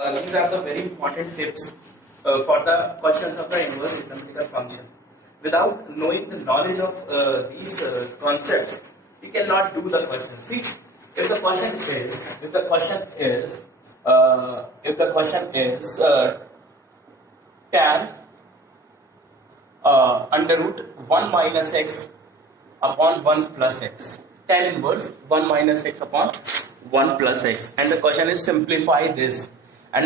These are the very important tips for the questions of the inverse trigonometric function. Without knowing the knowledge of these concepts, we cannot do the question. See, if the question is tan under root 1 minus x upon 1 plus x, tan inverse 1 minus x upon 1 plus x, and the question is simplify this, So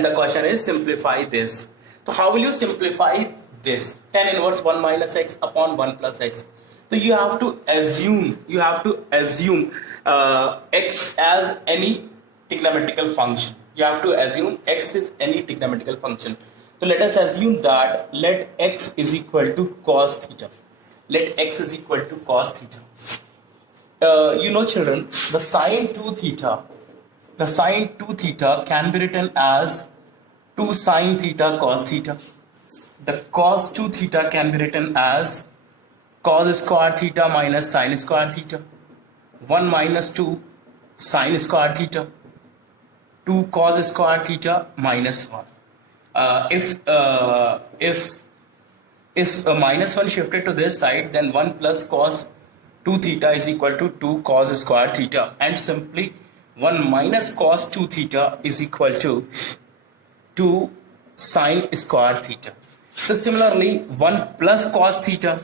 how will you simplify this? Tan inverse 1 minus x upon 1 plus x. So you have to assume x as any trigonometrical function. You have to assume x is any trigonometrical function. So let us assume that let x is equal to cos theta. You know, children, the sine 2 theta can be written as 2 sine theta cos theta. The cos 2 theta can be written as cos square theta minus sine square theta. 1 minus 2 sine square theta. 2 cos square theta minus 1. If minus 1 shifted to this side, then 1 plus cos 2 theta is equal to 2 cos square theta, and simply 1 minus cos 2 theta is equal to 2 sine square theta. So similarly, 1 plus cos theta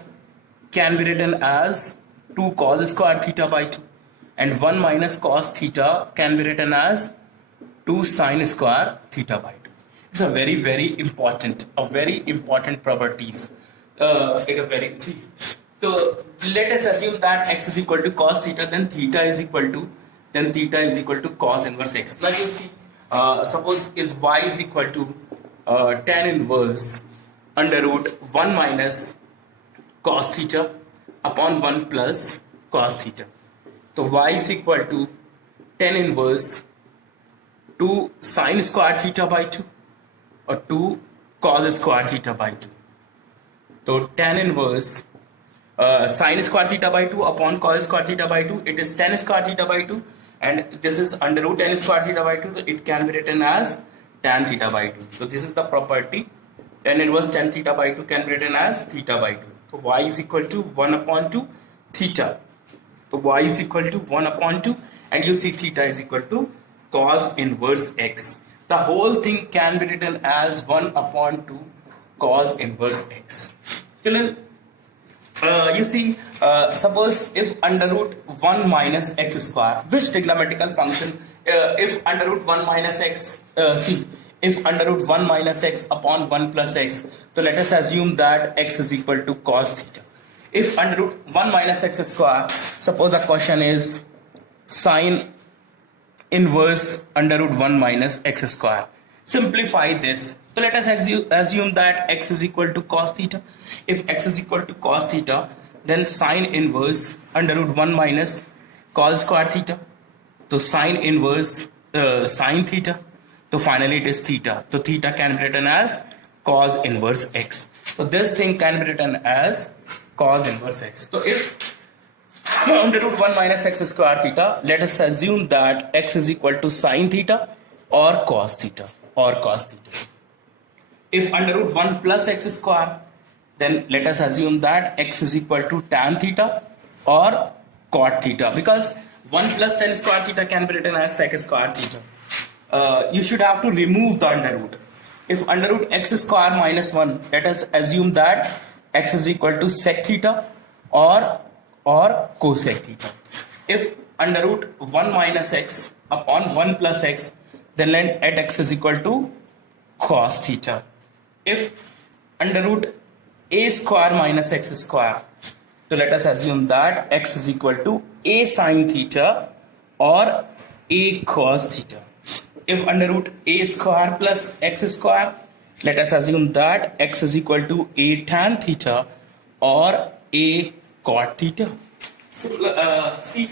can be written as 2 cos square theta by 2, and 1 minus cos theta can be written as 2 sine square theta by 2. It's a very important properties. So let us assume that x is equal to cos theta, then theta is equal to cos inverse x. Now you see, suppose is y is equal to tan inverse under root 1 minus cos theta upon 1 plus cos theta. So y is equal to tan inverse 2 sine square theta by 2 or 2 cos square theta by 2. So tan inverse sine square theta by 2 upon cos square theta by 2, it is tan square theta by 2, and this is under root tan square theta by 2, so it can be written as tan theta by 2. So this is the property, tan inverse tan theta by 2 can be written as theta by 2. So y is equal to 1 upon 2 theta. So y is equal to 1 upon 2, and you see theta is equal to cos inverse x. The whole thing can be written as 1 upon 2 cos inverse x. Children, you see, suppose if under root 1 minus x square, which trigonometrical function, if under root 1 minus x, if under root 1 minus x upon 1 plus x, so let us assume that x is equal to cos theta. If under root 1 minus x square, suppose the question is sine inverse under root 1 minus x square. Simplify this. So let us assume that x is equal to cos theta. If x is equal to cos theta, then sine inverse under root 1 minus cos square theta. So sine inverse sine theta. So finally it is theta. So theta can be written as cos inverse x. So this thing can be written as cos inverse x. So if under root 1 minus x square theta, let us assume that x is equal to sine theta or cos theta. If under root 1 plus x square, then let us assume that x is equal to tan theta or cot theta, because 1 plus tan square theta can be written as sec square theta. You should have to remove the under root. If under root x square minus 1, let us assume that x is equal to sec theta or cosec theta. If under root 1 minus x upon 1 plus x, then let x is equal to cos theta. If under root a square minus x square, so let us assume that x is equal to a sine theta or a cos theta. If under root a square plus x square, let us assume that x is equal to a tan theta or a cot theta. So see,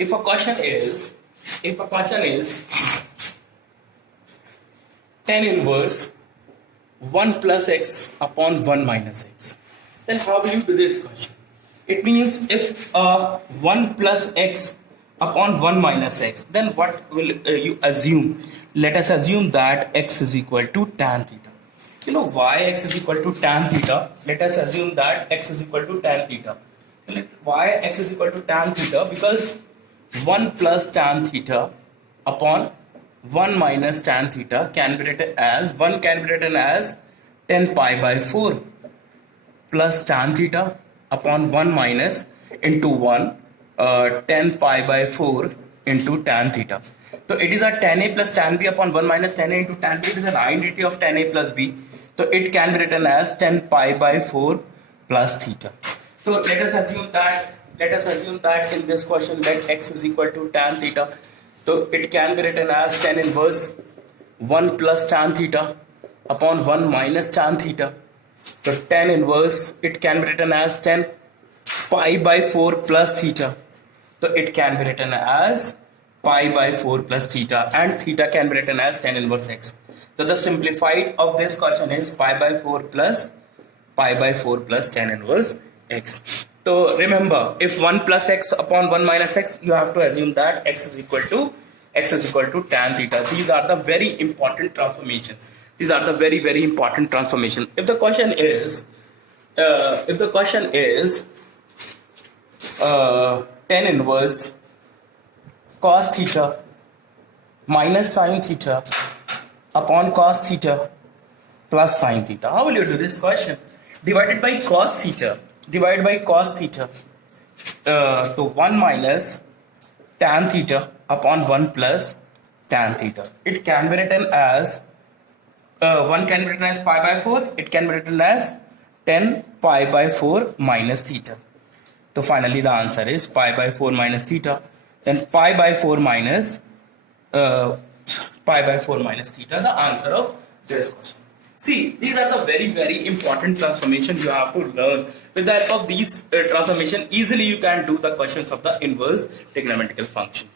if a question is tan inverse 1 plus x upon 1 minus x, then how will you do this question? It means if 1 plus x upon 1 minus x, then what will you assume? Let us assume that x is equal to tan theta. You know why x is equal to tan theta? Let us assume that x is equal to tan theta. Why x is equal to tan theta? Because 1 plus tan theta upon 1 minus tan theta can be written as 10 pi by 4 plus tan theta upon 1 minus into 1 10 pi by 4 into tan theta. So it is a tan a plus tan b upon 1 minus tan a into tan b. It is an identity of tan a plus b. So it can be written as 10 pi by 4 plus theta. So let us assume that in this question let x is equal to tan theta. So it can be written as tan inverse 1 plus tan theta upon 1 minus tan theta. So tan inverse, it can be written as 10 pi by 4 plus theta. So it can be written as pi by 4 plus theta, and theta can be written as tan inverse x. So the simplified of this question is pi by 4 plus tan inverse x. So remember, if 1 plus x upon 1 minus x, you have to assume that x is equal to tan theta. These are the very important transformation. These are the very, very important transformation. If the question is tan inverse cos theta minus sin theta upon cos theta plus sin theta, how will you do this question? Divided by cos theta. So 1 minus tan theta upon 1 plus tan theta. It can be written as 1 can be written as pi by 4. It can be written as 10 pi by 4 minus theta. So finally the answer is pi by 4 minus theta. Then pi by 4 minus theta, the answer of this question. See, these are the very, very important transformations you have to learn. With the help of these transformation, easily you can do the questions of the inverse trigonometrical function.